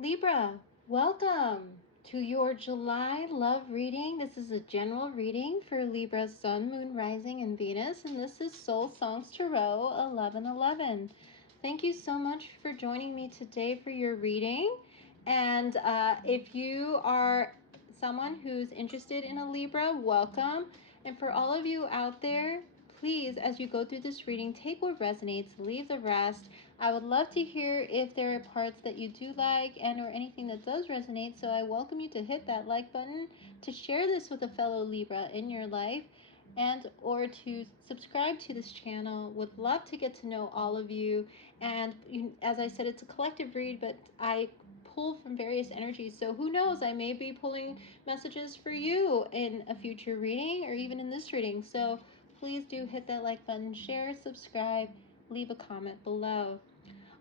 Libra, welcome to your July love reading. This is a general reading for Libra Sun, Moon, Rising, and Venus, and this is Soul Songs Tarot 1111. Thank you so much for joining me today for your reading. And if you are someone who's interested in a Libra, welcome. And for all of you out there, please, as you go through this reading, take what resonates, leave the rest. I would love to hear if there are parts that you do like and or anything that does resonate. So I welcome you to hit that like button, to share this with a fellow Libra in your life, and or to subscribe to this channel. Would love to get to know all of you. And as I said, it's a collective read, but I pull from various energies. So who knows, I may be pulling messages for you in a future reading or even in this reading. So please do hit that like button, share, subscribe, leave a comment below.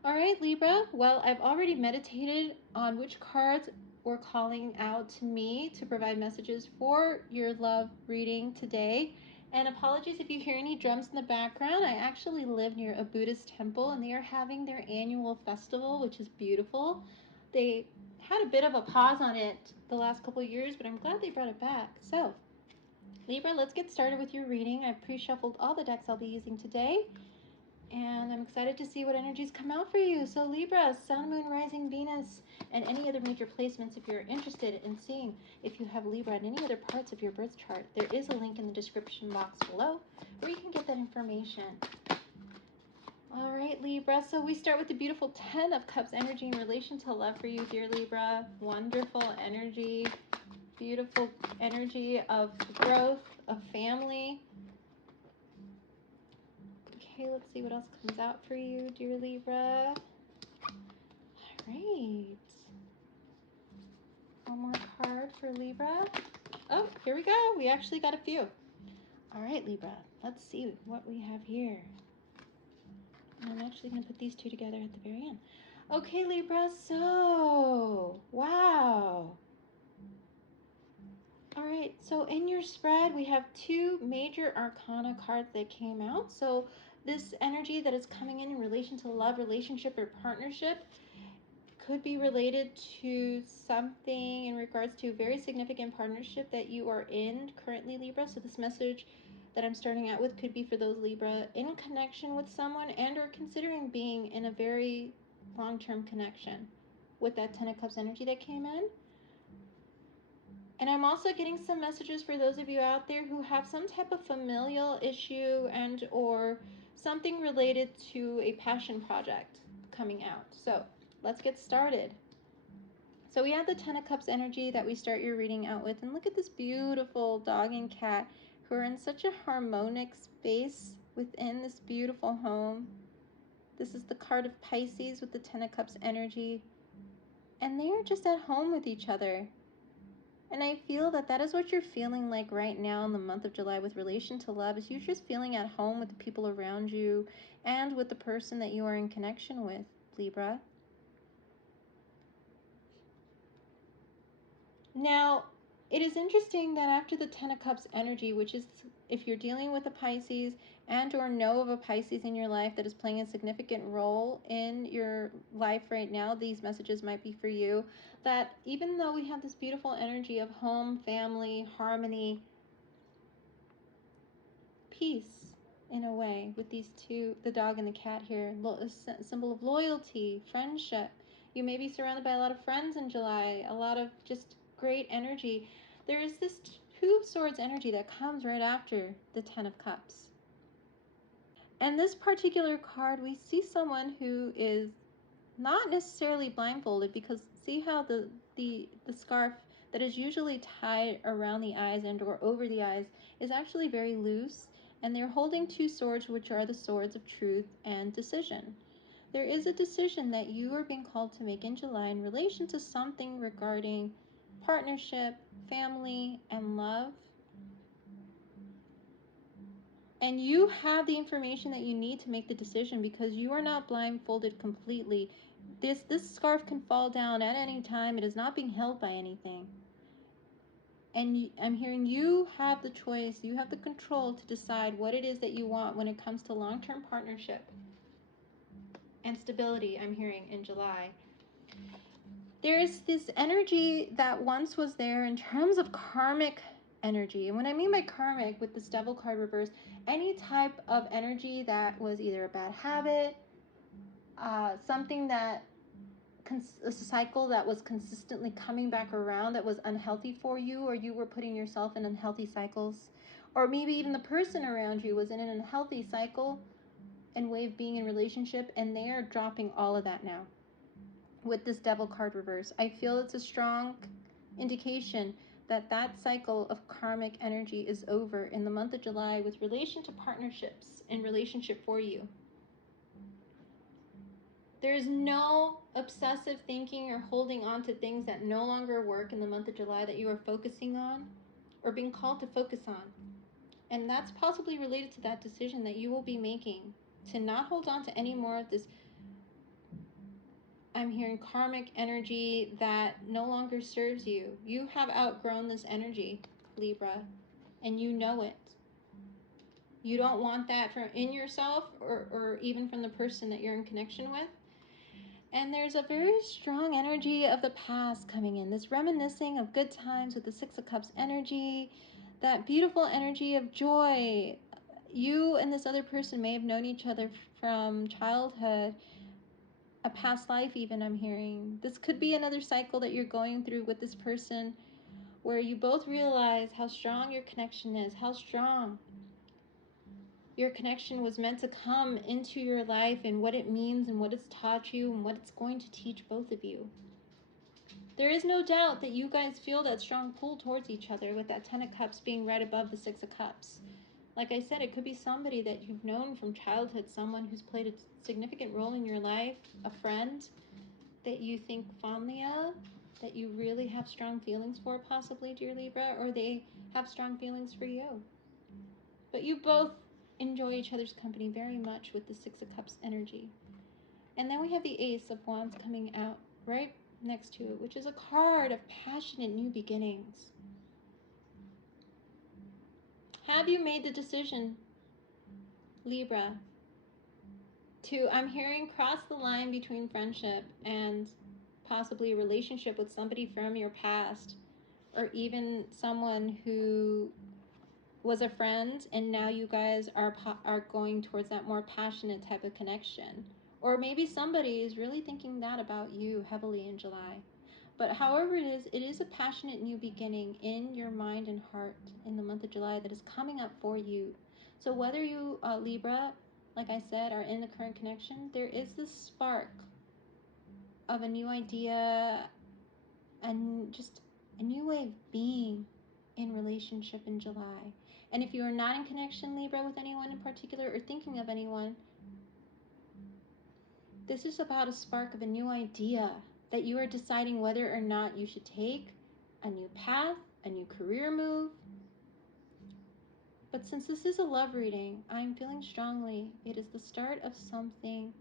All right, Libra. Well, I've already meditated on which cards were calling out to me to provide messages for your love reading today. And apologies if you hear any drums in the background. I actually live near a Buddhist temple, and they are having their annual festival, which is beautiful. They had a bit of a pause on it the last couple of years, but I'm glad they brought it back. So, Libra, let's get started with your reading. I've pre-shuffled all the decks I'll be using today, and I'm excited to see what energies come out for you. So Libra, Sun, Moon, Rising, Venus, and any other major placements if you're interested in seeing if you have Libra in any other parts of your birth chart. There is a link in the description box below where you can get that information. All right, Libra, so we start with the beautiful 10 of Cups energy in relation to love for you, dear Libra. Wonderful energy, beautiful energy of growth, of family. Okay, let's see what else comes out for you, dear Libra. All right. One more card for Libra. Oh, here we go. We actually got a few. All right, Libra. Let's see what we have here. I'm actually going to put these two together at the very end. Okay, Libra. So, wow. All right, so in your spread, we have two major arcana cards that came out. So this energy that is coming in relation to love, relationship, or partnership could be related to something in regards to a very significant partnership that you are in currently, Libra. So this message that I'm starting out with could be for those Libra in connection with someone and or considering being in a very long-term connection with that 10 of Cups energy that came in. And I'm also getting some messages for those of you out there who have some type of familial issue and or something related to a passion project coming out. So let's get started. So we have the 10 of Cups energy that we start your reading out with. And look at this beautiful dog and cat who are in such a harmonic space within this beautiful home. This is the card of Pisces with the 10 of Cups energy. And they are just at home with each other. And I feel that that is what you're feeling like right now in the month of July with relation to love, is you're just feeling at home with the people around you and with the person that you are in connection with, Libra. Now, it is interesting that after the 10 of Cups energy, which is if you're dealing with a Pisces and or know of a Pisces in your life that is playing a significant role in your life right now, these messages might be for you, that even though we have this beautiful energy of home, family, harmony, peace in a way with these two, the dog and the cat here, a symbol of loyalty, friendship. You may be surrounded by a lot of friends in July, a lot of just great energy. There is this Two of Swords energy that comes right after the 10 of Cups. And this particular card, we see someone who is not necessarily blindfolded, because see how the scarf that is usually tied around the eyes and or over the eyes is actually very loose, and they're holding two swords, which are the swords of truth and decision. There is a decision that you are being called to make in July in relation to something regarding partnership, family, and love. And you have the information that you need to make the decision, because you are not blindfolded completely. This scarf can fall down at any time. It is not being held by anything. And I'm hearing you have the choice, you have the control to decide what it is that you want when it comes to long-term partnership and stability, I'm hearing in July. There's this energy that once was there in terms of karmic energy. And what I mean by karmic with this devil card reverse, any type of energy that was either a bad habit, something that a cycle that was consistently coming back around that was unhealthy for you, or you were putting yourself in unhealthy cycles, or maybe even the person around you was in an unhealthy cycle and way of being in relationship, and they are dropping all of that now with this devil card reverse. I feel it's a strong indication that that cycle of karmic energy is over in the month of July with relation to partnerships and relationship for you. There's no obsessive thinking or holding on to things that no longer work in the month of July that you are focusing on or being called to focus on. And that's possibly related to that decision that you will be making to not hold on to any more of this, I'm hearing, karmic energy that no longer serves you. You have outgrown this energy, Libra, and you know it. You don't want that from in yourself or even from the person that you're in connection with. And there's a very strong energy of the past coming in, this reminiscing of good times with the Six of Cups energy, that beautiful energy of joy. You and this other person may have known each other from childhood, a past life even, I'm hearing. This could be another cycle that you're going through with this person where you both realize how strong your connection is, how strong your connection was meant to come into your life and what it means and what it's taught you and what it's going to teach both of you. There is no doubt that you guys feel that strong pull towards each other with that Ten of Cups being right above the Six of Cups. Like I said, it could be somebody that you've known from childhood, someone who's played a significant role in your life, a friend that you think fondly of, that you really have strong feelings for possibly, dear Libra, or they have strong feelings for you. But you both enjoy each other's company very much with the Six of Cups energy. And then we have the Ace of Wands coming out right next to it, which is a card of passionate new beginnings. Have you made the decision, Libra, to, I'm hearing, cross the line between friendship and possibly a relationship with somebody from your past, or even someone who was a friend and now you guys are going towards that more passionate type of connection? Or maybe somebody is really thinking that about you heavily in July. But however it is a passionate new beginning in your mind and heart in the month of July that is coming up for you. So whether you, Libra, like I said, are in the current connection, there is this spark of a new idea and just a new way of being in relationship in July. And if you are not in connection, Libra, with anyone in particular or thinking of anyone, this is about a spark of a new idea that you are deciding whether or not you should take a new path, a new career move. But since this is a love reading, I'm feeling strongly it is the start of something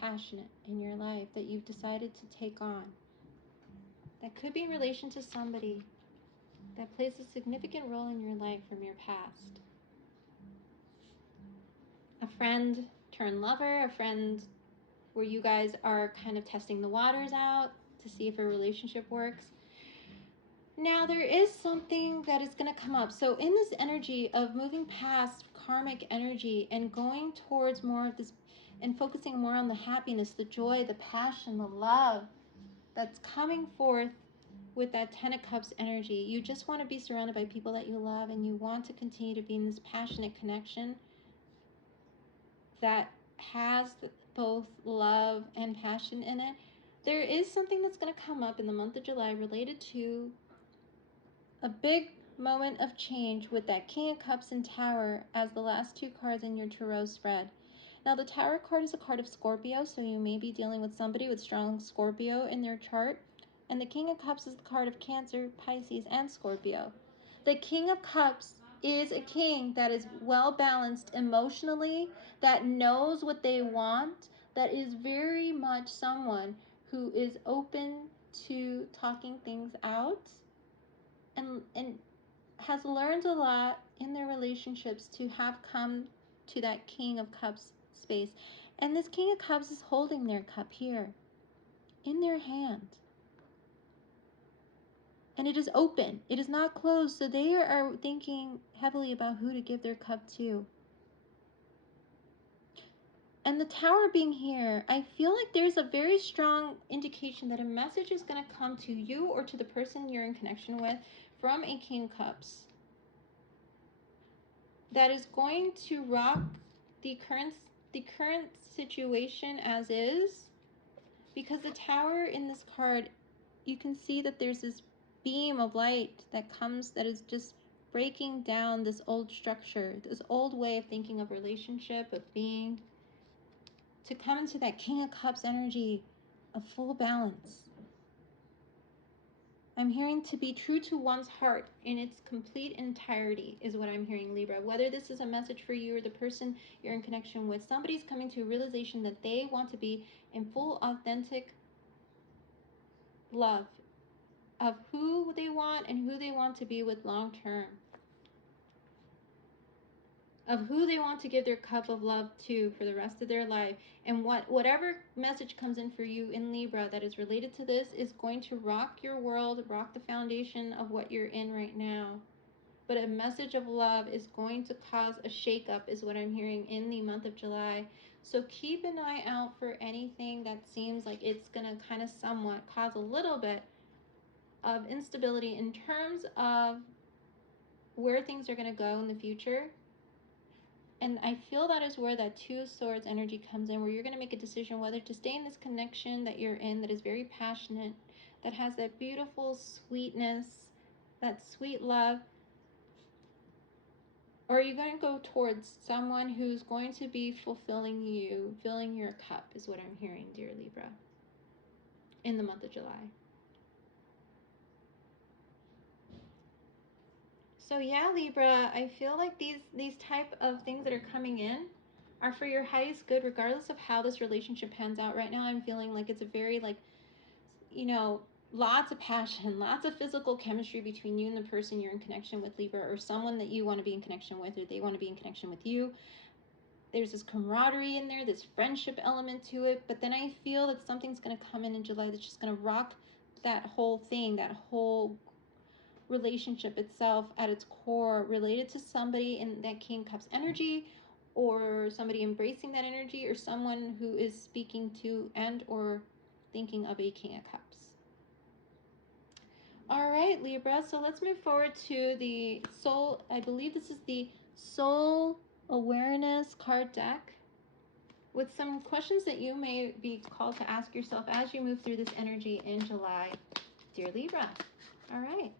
passionate in your life that you've decided to take on. That could be in relation to somebody that plays a significant role in your life from your past. A friend turned lover, a friend where you guys are kind of testing the waters out to see if a relationship works. Now there is something that is going to come up. So in this energy of moving past karmic energy and going towards more of this and focusing more on the happiness, the joy, the passion, the love that's coming forth with that Ten of Cups energy, you just want to be surrounded by people that you love and you want to continue to be in this passionate connection that has both love and passion in it. There is something that's going to come up in the month of July related to a big moment of change with that King of Cups and Tower as the last two cards in your tarot spread. Now the Tower card is a card of Scorpio, so you may be dealing with somebody with strong Scorpio in their chart. And the King of Cups is the card of Cancer, Pisces, and Scorpio. The King of Cups is a king that is well balanced emotionally, that knows what they want, that is very much someone who is open to talking things out and has learned a lot in their relationships to have come to that King of Cups space. And this King of Cups is holding their cup here. in their hand. And it is open. It is not closed. So they are thinking heavily about who to give their cup to. And the Tower being here, I feel like there's a very strong indication that a message is going to come to you or to the person you're in connection with from a King of Cups that is going to rock the current situation as is. Because the Tower in this card, you can see that there's this beam of light that comes that is just breaking down this old structure, this old way of thinking of relationship, of being, to come into that King of Cups energy of full balance. I'm hearing to be true to one's heart in its complete entirety is what I'm hearing, Libra. Whether this is a message for you or the person you're in connection with, somebody's coming to a realization that they want to be in full, authentic love of who they want and who they want to be with long term. Of who they want to give their cup of love to for the rest of their life. And whatever message comes in for you in Libra that is related to this is going to rock your world, rock the foundation of what you're in right now. But a message of love is going to cause a shakeup is what I'm hearing in the month of July. So keep an eye out for anything that seems like it's going to kind of somewhat cause a little bit of instability in terms of where things are going to go in the future. And I feel that is where that Two Swords energy comes in, where you're going to make a decision whether to stay in this connection that you're in that is very passionate, that has that beautiful sweetness, that sweet love, or are you going to go towards someone who's going to be fulfilling you, filling your cup is what I'm hearing, dear Libra, in the month of July. So yeah, Libra, I feel like these type of things that are coming in are for your highest good, regardless of how this relationship pans out. Right now, I'm feeling like it's a very, like, you know, lots of passion, lots of physical chemistry between you and the person you're in connection with, Libra, or someone that you want to be in connection with, or they want to be in connection with you. There's this camaraderie in there, this friendship element to it. But then I feel that something's going to come in July that's just going to rock that whole thing, that whole relationship itself at its core, related to somebody in that King Cups energy, or somebody embracing that energy, or someone who is speaking to and or thinking of a King of Cups. All right, Libra, so let's move forward to the soul. I believe this is the Soul Awareness card deck, with some questions that you may be called to ask yourself as you move through this energy in July, dear Libra. All right.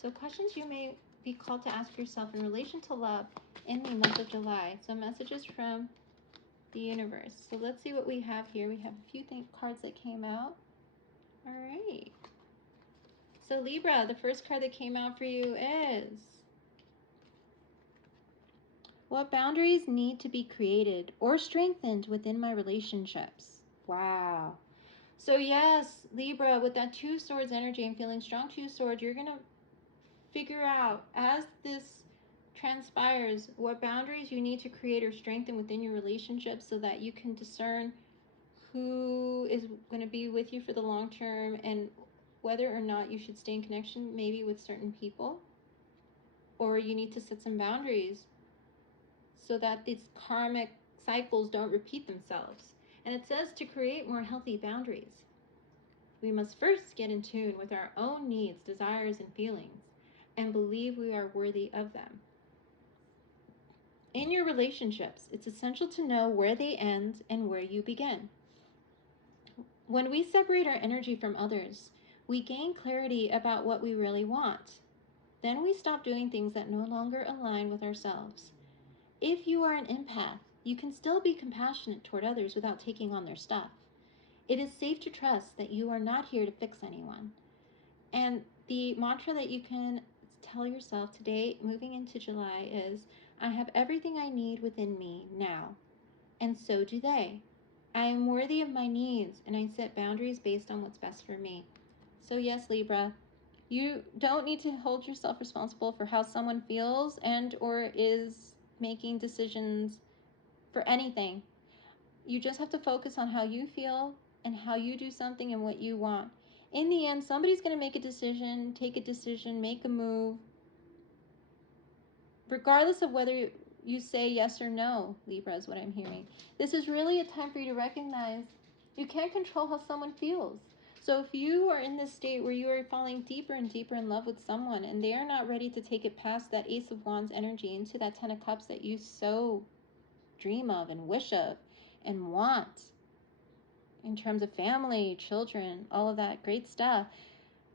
So questions you may be called to ask yourself in relation to love in the month of July. So messages from the universe. So let's see what we have here. We have a few cards that came out. All right. So Libra, the first card that came out for you is, what boundaries need to be created or strengthened within my relationships? Wow. So yes, Libra, with that Two Swords energy and feeling strong Two Swords, you're going to figure out as this transpires what boundaries you need to create or strengthen within your relationship so that you can discern who is going to be with you for the long term and whether or not you should stay in connection maybe with certain people, or you need to set some boundaries so that these karmic cycles don't repeat themselves. And it says to create more healthy boundaries, we must first get in tune with our own needs, desires, and feelings, and believe we are worthy of them. In your relationships, it's essential to know where they end and where you begin. When we separate our energy from others, we gain clarity about what we really want. Then we stop doing things that no longer align with ourselves. If you are an empath, you can still be compassionate toward others without taking on their stuff. It is safe to trust that you are not here to fix anyone. And the mantra that you can tell yourself today, moving into July, is, I have everything I need within me now, and so do they. I am worthy of my needs, and I set boundaries based on what's best for me. So yes, Libra, you don't need to hold yourself responsible for how someone feels and or is making decisions for anything. You just have to focus on how you feel and how you do something and what you want. In the end, somebody's going to make a decision, take a decision, make a move, regardless of whether you say yes or no, Libra, is what I'm hearing. This is really a time for you to recognize you can't control how someone feels. So if you are in this state where you are falling deeper and deeper in love with someone and they are not ready to take it past that Ace of Wands energy into that Ten of Cups that you so dream of and wish of and want in terms of family, children, all of that great stuff,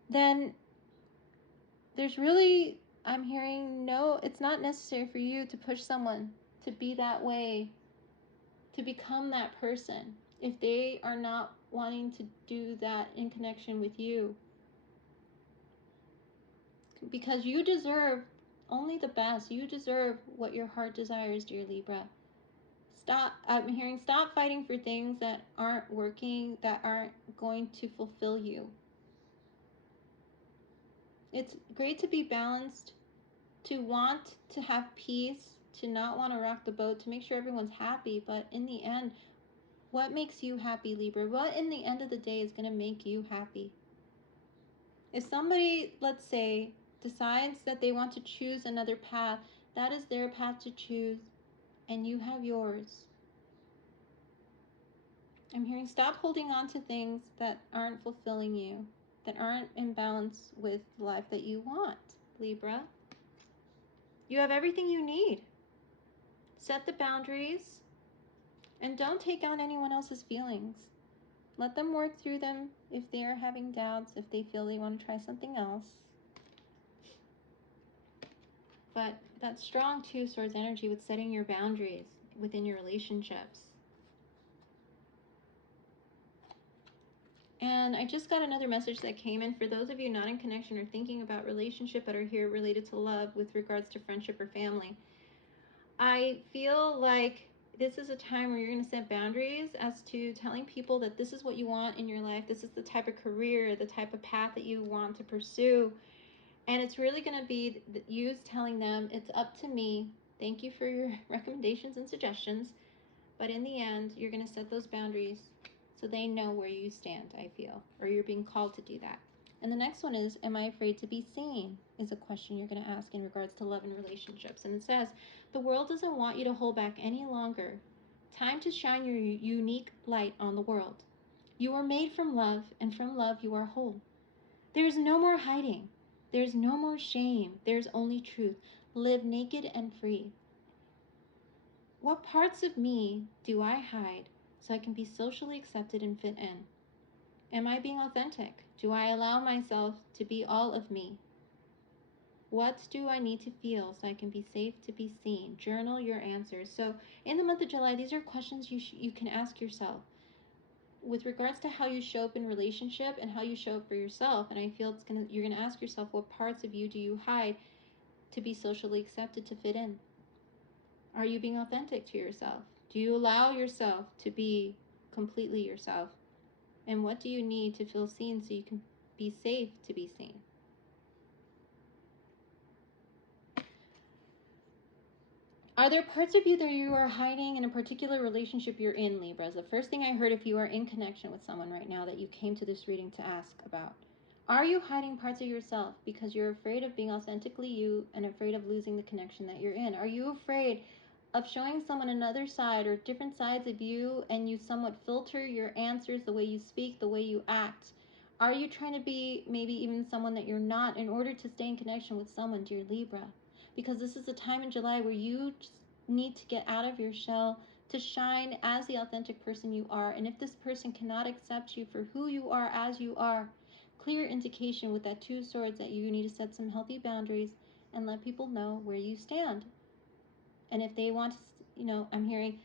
then there's really, I'm hearing, no, it's not necessary for you to push someone to be that way, to become that person, if they are not wanting to do that in connection with you. Because you deserve only the best. You deserve what your heart desires, dear Libra. Stop, I'm hearing, stop fighting for things that aren't working, that aren't going to fulfill you. It's great to be balanced, to want to have peace, to not want to rock the boat, to make sure everyone's happy. But in the end, what makes you happy, Libra? What in the end of the day is going to make you happy? If somebody, let's say, decides that they want to choose another path, that is their path to choose, and you have yours. I'm hearing, stop holding on to things that aren't fulfilling you, that aren't in balance with the life that you want, Libra. You have everything you need. Set the boundaries and don't take on anyone else's feelings. Let them work through them if they are having doubts, if they feel they want to try something else. But that's strong Two of Swords energy with setting your boundaries within your relationships. And I just got another message that came in for those of you not in connection or thinking about relationship but are here related to love with regards to friendship or family. I feel like this is a time where you're going to set boundaries as to telling people that this is what you want in your life. This is the type of career, the type of path that you want to pursue. And it's really going to be you telling them, it's up to me. Thank you for your recommendations and suggestions. But in the end, you're going to set those boundaries so they know where you stand, I feel. Or you're being called to do that. And the next one is, am I afraid to be seen? Is a question you're going to ask in regards to love and relationships. And it says, the world doesn't want you to hold back any longer. Time to shine your unique light on the world. You are made from love, and from love you are whole. There's no more hiding. There's no more shame. There's only truth. Live naked and free. What parts of me do I hide so I can be socially accepted and fit in? Am I being authentic? Do I allow myself to be all of me? What do I need to feel so I can be safe to be seen? Journal your answers. So in the month of July, these are questions you can ask yourself with regards to how you show up in relationship and how you show up for yourself. And I feel you're gonna ask yourself, what parts of you do you hide to be socially accepted, to fit in? Are you being authentic to yourself? Do you allow yourself to be completely yourself? And what do you need to feel seen so you can be safe to be seen? Are there parts of you that you are hiding in a particular relationship you're in, Libras? The first thing I heard, if you are in connection with someone right now that you came to this reading to ask about. Are you hiding parts of yourself because you're afraid of being authentically you and afraid of losing the connection that you're in? Are you afraid of showing someone another side or different sides of you, and you somewhat filter your answers, the way you speak, the way you act? Are you trying to be maybe even someone that you're not in order to stay in connection with someone, dear Libra? Because this is a time in July where you just need to get out of your shell to shine as the authentic person you are. And if this person cannot accept you for who you are as you are, clear indication with that Two of Swords that you need to set some healthy boundaries and let people know where you stand. And if they want to, I'm hearing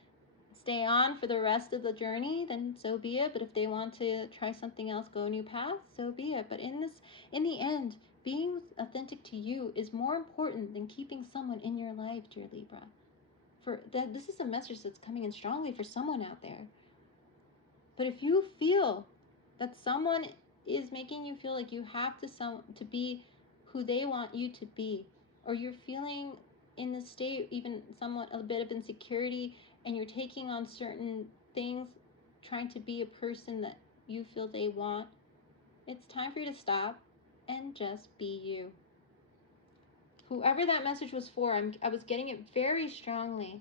stay on for the rest of the journey, then so be it. But if they want to try something else, go a new path, so be it. But in the end, being authentic to you is more important than keeping someone in your life, dear Libra. This is a message that's coming in strongly for someone out there. But if you feel that someone is making you feel like you have to be who they want you to be, or you're feeling in the state even somewhat a bit of insecurity, and you're taking on certain things, trying to be a person that you feel they want, it's time for you to stop and just be you. Whoever that message was for, I was getting it very strongly.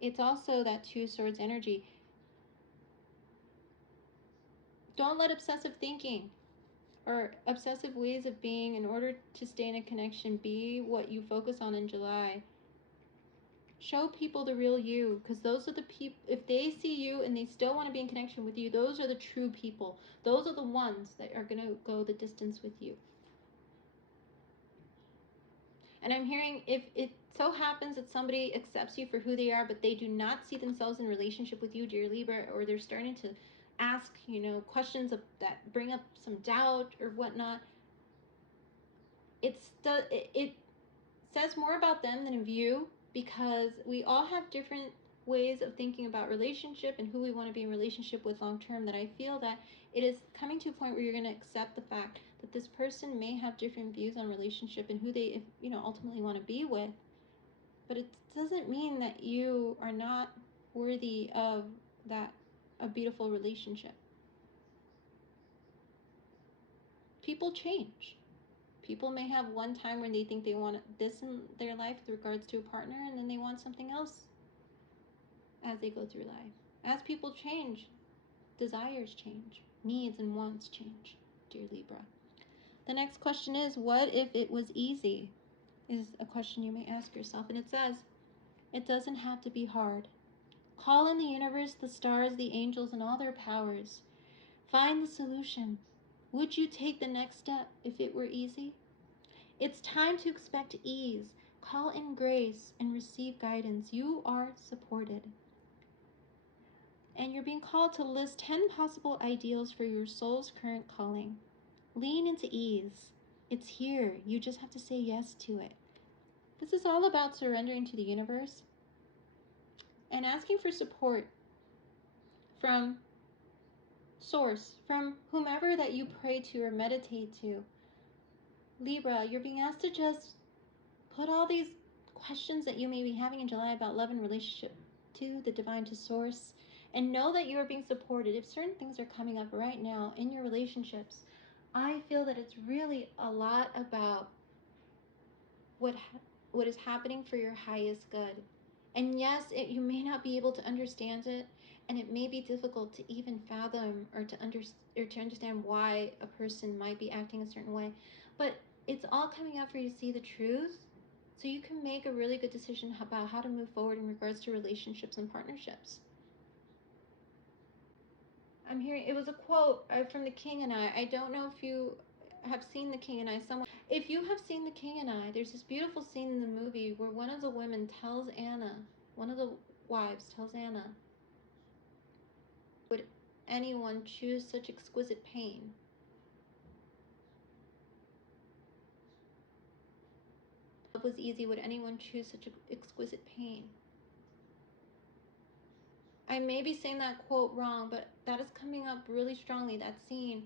It's also that Two Swords energy. Don't let obsessive thinking or obsessive ways of being in order to stay in a connection be what you focus on in July. Show people the real you, because those are the people, if they see you and they still want to be in connection with you, those are the true people. Those are the ones that are going to go the distance with you. And I'm hearing, if it so happens that somebody accepts you for who they are, but they do not see themselves in relationship with you, dear Libra, or they're starting to ask, questions that bring up some doubt or whatnot, it says more about them than of you, because we all have different ways of thinking about relationship and who we want to be in relationship with long term, that I feel that it is coming to a point where you're going to accept the fact that this person may have different views on relationship and who they ultimately want to be with, but it doesn't mean that you are not worthy of a beautiful relationship. People change. People may have one time when they think they want this in their life with regards to a partner, and then they want something else as they go through life. As people change, desires change, needs and wants change, dear Libra. The next question is, what if it was easy? Is a question you may ask yourself. And it says, it doesn't have to be hard. Call in the universe, the stars, the angels, and all their powers. Find the solution. Would you take the next step if it were easy? It's time to expect ease. Call in grace and receive guidance. You are supported. And you're being called to list 10 possible ideals for your soul's current calling. Lean into ease. It's here. You just have to say yes to it. This is all about surrendering to the universe and asking for support from Source, from whomever that you pray to or meditate to. Libra, you're being asked to just put all these questions that you may be having in July about love and relationship to the divine, to Source, and know that you are being supported. If certain things are coming up right now in your relationships, I feel that it's really a lot about what is happening for your highest good. And yes, you may not be able to understand it, and it may be difficult to even fathom or to understand why a person might be acting a certain way, but it's all coming out for you to see the truth, so you can make a really good decision about how to move forward in regards to relationships and partnerships. I'm hearing, it was a quote from The King and I don't know if you have seen The King and I. If you have seen The King and I, there's this beautiful scene in the movie where one of the women tells Anna, one of the wives tells Anna, would anyone choose such exquisite pain? If love was easy, would anyone choose such exquisite pain? I may be saying that quote wrong, but that is coming up really strongly, that scene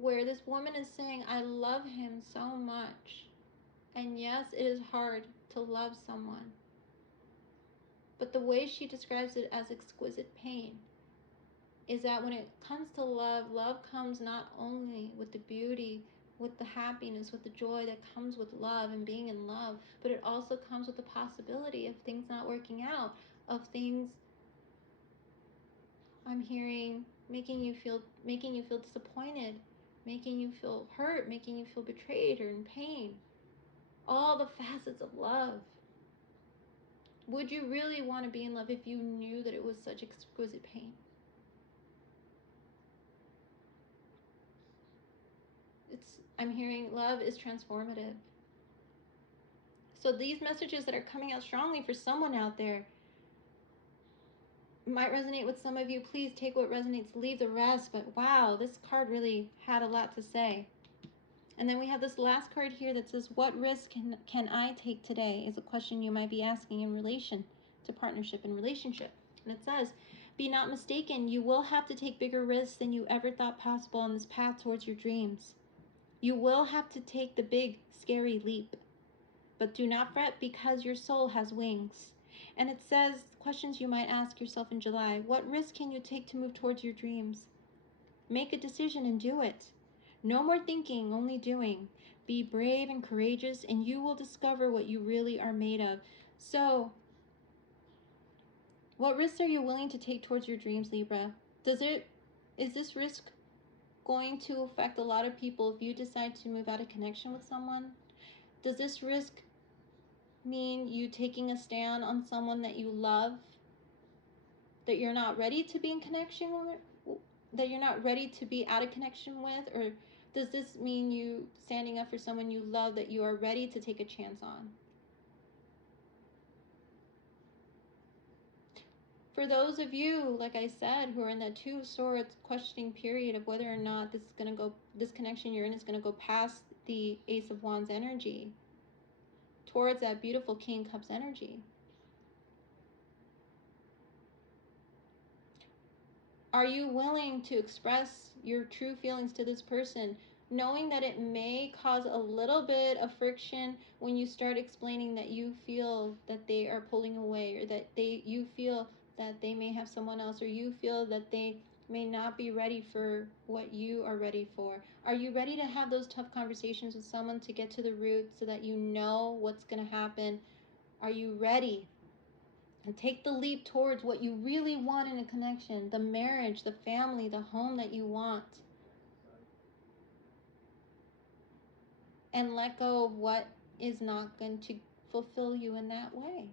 where this woman is saying, I love him so much. And yes, it is hard to love someone. But the way she describes it as exquisite pain is that when it comes to love, love comes not only with the beauty, with the happiness, with the joy that comes with love and being in love, but it also comes with the possibility of things not working out, of things, I'm hearing, making you feel disappointed, making you feel hurt, making you feel betrayed or in pain. All the facets of love. Would you really want to be in love if you knew that it was such exquisite pain? I'm hearing love is transformative. So these messages that are coming out strongly for someone out there might resonate with some of you. Please take what resonates, leave the rest. But wow, this card really had a lot to say. And then we have this last card here that says, what risk can I take today? Is a question you might be asking in relation to partnership and relationship. And it says, be not mistaken, you will have to take bigger risks than you ever thought possible on this path towards your dreams. You will have to take the big, scary leap. But do not fret, because your soul has wings. And it says, questions you might ask yourself in July. What risk can you take to move towards your dreams? Make a decision and do it. No more thinking, only doing. Be brave and courageous, and you will discover what you really are made of. So, what risks are you willing to take towards your dreams, Libra? Is this risk going to affect a lot of people if you decide to move out of connection with someone? Does this risk mean you taking a stand on someone that you love, that you're not ready to be in connection with, that you're not ready to be out of connection with? Or does this mean you standing up for someone you love that you are ready to take a chance on? For those of you, like I said, who are in that Two of Swords questioning period of whether or not this connection you're in is going to go past the Ace of Wands energy towards that beautiful King Cups energy. Are you willing to express your true feelings to this person, knowing that it may cause a little bit of friction when you start explaining that you feel that they are pulling away, or that you feel that they may have someone else, or you feel that they may not be ready for what you are ready for? Are you ready to have those tough conversations with someone to get to the root so that you know what's going to happen? Are you ready? And take the leap towards what you really want in a connection, the marriage, the family, the home that you want. And let go of what is not going to fulfill you in that way.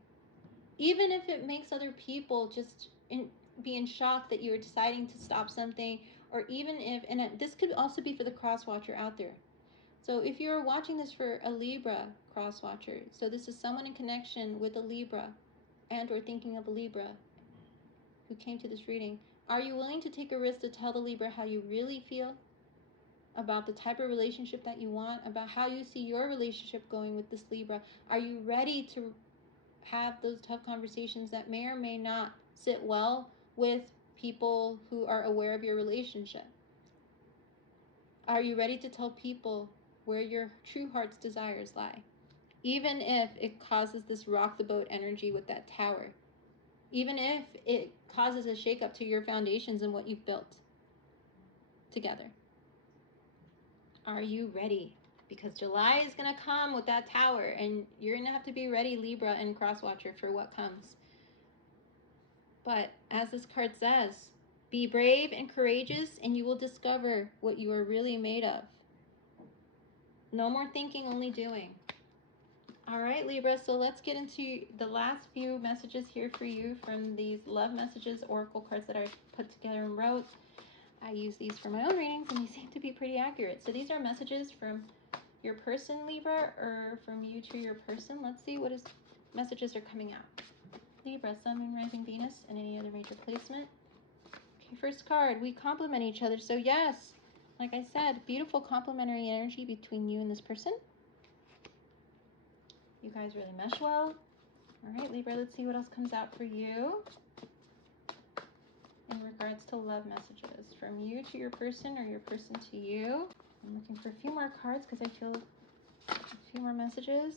Even if it makes other people just be in shock that you're deciding to stop something, or even if, and this could also be for the cross watcher out there. So if you're watching this for a Libra cross watcher, so this is someone in connection with a Libra, and or thinking of a Libra who came to this reading, are you willing to take a risk to tell the Libra how you really feel about the type of relationship that you want, about how you see your relationship going with this Libra? Are you ready to have those tough conversations that may or may not sit well with people who are aware of your relationship? Are you ready to tell people where your true heart's desires lie, even if it causes this rock the boat energy with that Tower? Even if it causes a shakeup to your foundations and what you've built together. Are you ready? Because July is going to come with that Tower, and you're going to have to be ready, Libra and Crosswatcher, for what comes. But as this card says, be brave and courageous, and you will discover what you are really made of. No more thinking, only doing. All right, Libra, so let's get into the last few messages here for you from these love messages, oracle cards that I put together and wrote. I use these for my own readings, and they seem to be pretty accurate. So these are messages from your person, Libra, or from you to your person. Let's see what messages are coming out. Libra, Sun, Moon, Rising, Venus, and any other major placement. Okay, first card, we complement each other. So yes, like I said, beautiful complementary energy between you and this person. You guys really mesh well. All right, Libra, let's see what else comes out for you in regards to love messages from you to your person, or your person to you. I'm looking for a few more cards because I feel a few more messages.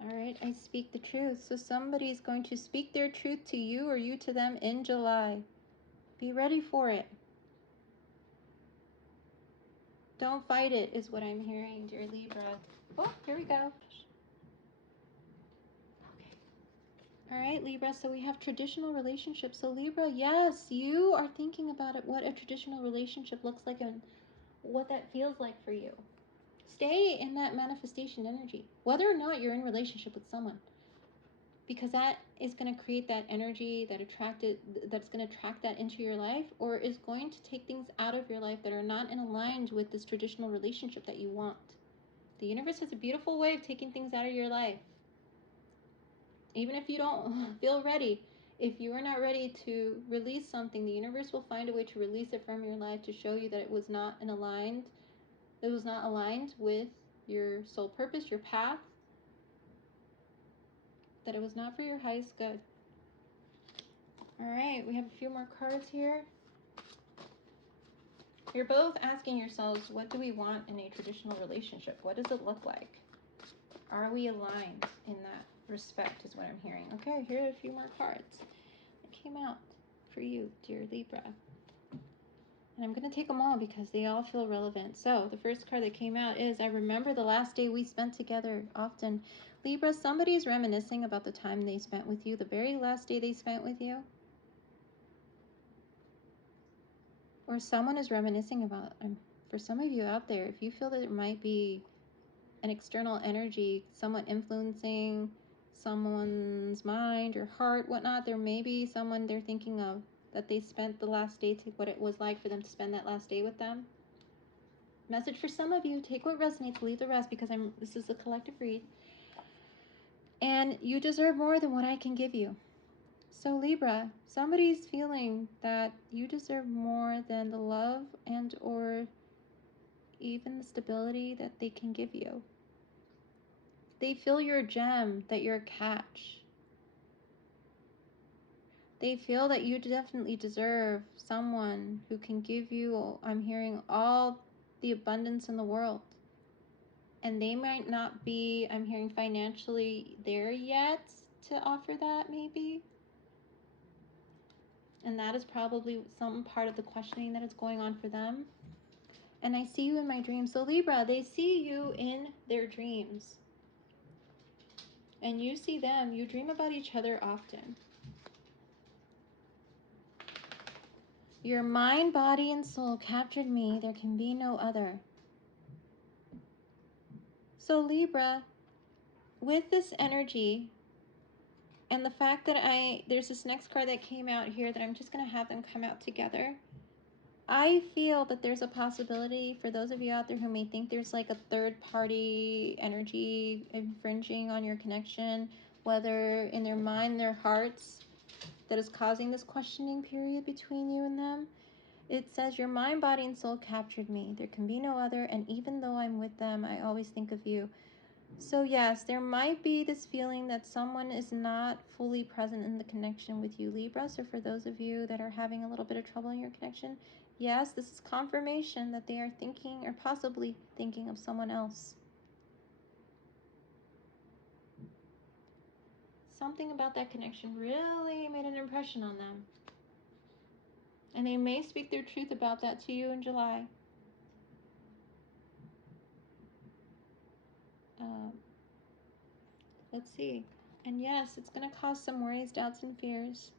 All right, I speak the truth. So somebody's going to speak their truth to you, or you to them, in July. Be ready for it. Don't fight it, is what I'm hearing, dear Libra. Oh, here we go. All right, Libra, so we have traditional relationships. So Libra, yes, you are thinking about it, what a traditional relationship looks like and what that feels like for you. Stay in that manifestation energy, whether or not you're in relationship with someone, because that is going to create that energy that's going to attract that into your life, or is going to take things out of your life that are not in aligned with this traditional relationship that you want. The universe has a beautiful way of taking things out of your life. Even if you don't feel ready, if you are not ready to release something, the universe will find a way to release it from your life to show you that it was not aligned with your soul purpose, your path, that it was not for your highest good. All right, we have a few more cards here. You're both asking yourselves, what do we want in a traditional relationship? What does it look like? Are we aligned in that? respect is what I'm hearing. Okay, here are a few more cards that came out for you, dear Libra. And I'm going to take them all because they all feel relevant. So the first card that came out is, I remember the last day we spent together often. Libra, somebody is reminiscing about the time they spent with you, the very last day they spent with you. Or someone is reminiscing about, for some of you out there, if you feel that there might be an external energy, someone influencing someone's mind or heart, whatnot, there may be someone they're thinking of that they spent the last day, to what it was like for them to spend that last day with them. Message for some of you, take what resonates, leave the rest, because this is a collective read. And you deserve more than what I can give you. So Libra, somebody's feeling that you deserve more than the love and or even the stability that they can give you. They feel you're a gem, that you're a catch. They feel that you definitely deserve someone who can give you, I'm hearing, all the abundance in the world. And they might not be, I'm hearing, financially there yet to offer that, maybe. And that is probably some part of the questioning that is going on for them. And I see you in my dreams. So Libra, they see you in their dreams. And you see them. You dream about each other often. Your mind, body, and soul captured me. There can be no other. So Libra, with this energy, and the fact that there's this next card that came out here that I'm just going to have them come out together. I feel that there's a possibility for those of you out there who may think there's like a third party energy infringing on your connection, whether in their mind, their hearts, that is causing this questioning period between you and them. It says, your mind, body, and soul captured me. There can be no other, and even though I'm with them, I always think of you. So yes, there might be this feeling that someone is not fully present in the connection with you, Libra. So for those of you that are having a little bit of trouble in your connection, yes, this is confirmation that they are thinking or possibly thinking of someone else. Something about that connection really made an impression on them. And they may speak their truth about that to you in July. Let's see. And yes, it's going to cause some worries, doubts, and fears.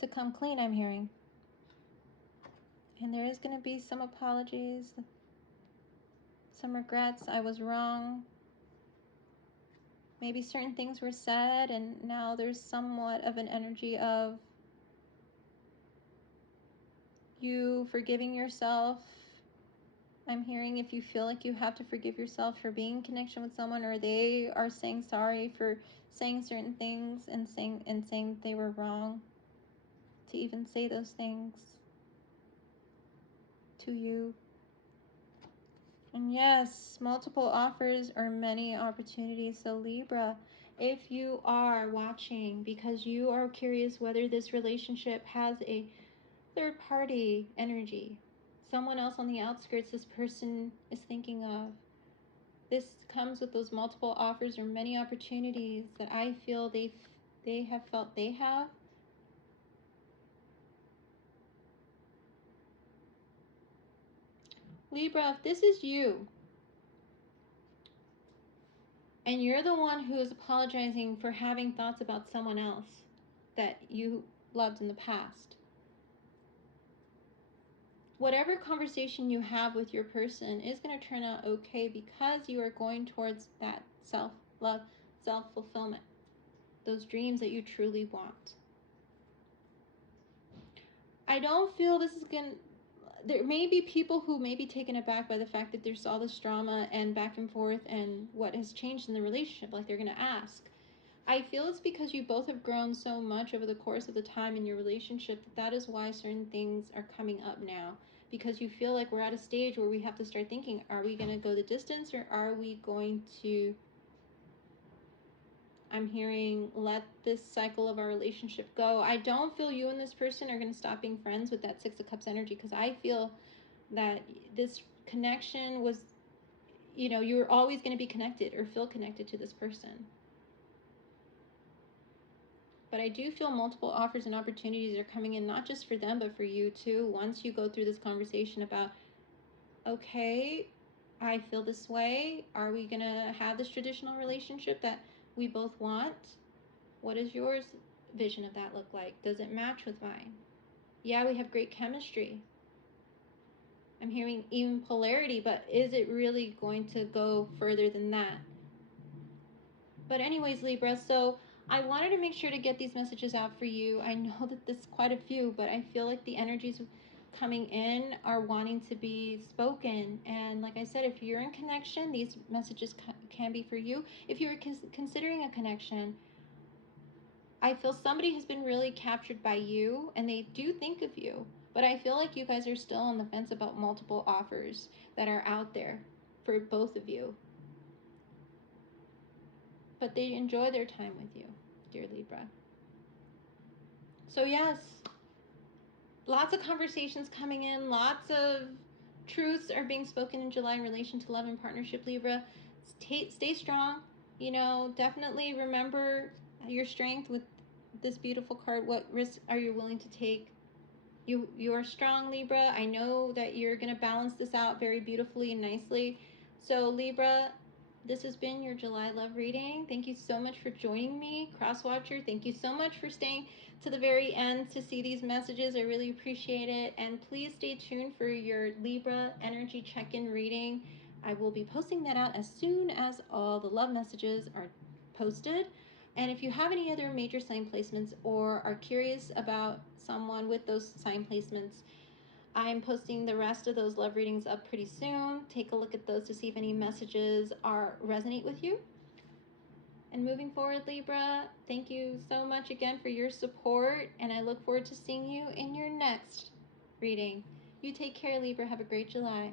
To come clean, I'm hearing. And there is going to be some apologies, some regrets. I was wrong. Maybe certain things were said, and now there's somewhat of an energy of you forgiving yourself. I'm hearing if you feel like you have to forgive yourself for being in connection with someone, or they are saying sorry for saying certain things and saying they were wrong to even say those things to you. And yes, multiple offers or many opportunities. So Libra, if you are watching because you are curious whether this relationship has a third party energy, someone else on the outskirts this person is thinking of, this comes with those multiple offers or many opportunities that I feel they have felt they have. Libra, if this is you, and you're the one who is apologizing for having thoughts about someone else that you loved in the past, whatever conversation you have with your person is going to turn out okay because you are going towards that self-love, self-fulfillment, those dreams that you truly want. I don't feel this is going to... There may be people who may be taken aback by the fact that there's all this drama and back and forth and what has changed in the relationship. Like, they're going to ask. I feel it's because you both have grown so much over the course of the time in your relationship that is why certain things are coming up now. Because you feel like we're at a stage where we have to start thinking, are we going to go the distance, or are we going to, I'm hearing, let this cycle of our relationship go? I don't feel you and this person are going to stop being friends with that Six of Cups energy, because I feel that this connection was, you know, you're always going to be connected or feel connected to this person. But I do feel multiple offers and opportunities are coming in, not just for them, but for you too. Once you go through this conversation about, okay, I feel this way. Are we going to have this traditional relationship that we both want? What does yours vision of that look like? Does it match with mine? Yeah, we have great chemistry. I'm hearing even polarity, but is it really going to go further than that? But anyways, Libra, so I wanted to make sure to get these messages out for you. I know that this is quite a few, but I feel like the energies coming in are wanting to be spoken. And like I said, if you're in connection, these messages can be for you. If you're considering a connection, I feel somebody has been really captured by you and they do think of you. But I feel like you guys are still on the fence about multiple offers that are out there for both of you. But they enjoy their time with you, dear Libra. So yes, lots of conversations coming in, lots of truths are being spoken in July in relation to love and partnership, Libra. Stay strong. You know, definitely remember your strength with this beautiful card. What risks are you willing to take? You are strong, Libra. I know that you're going to balance this out very beautifully and nicely. So Libra, this has been your July love reading. Thank you so much for joining me, Crosswatcher. Thank you so much for staying to the very end to see these messages. I really appreciate it. And please stay tuned for your Libra energy check-in reading. I will be posting that out as soon as all the love messages are posted. And if you have any other major sign placements or are curious about someone with those sign placements, I'm posting the rest of those love readings up pretty soon. Take a look at those to see if any messages resonate with you. And moving forward, Libra, thank you so much again for your support, and I look forward to seeing you in your next reading. You take care, Libra. Have a great July.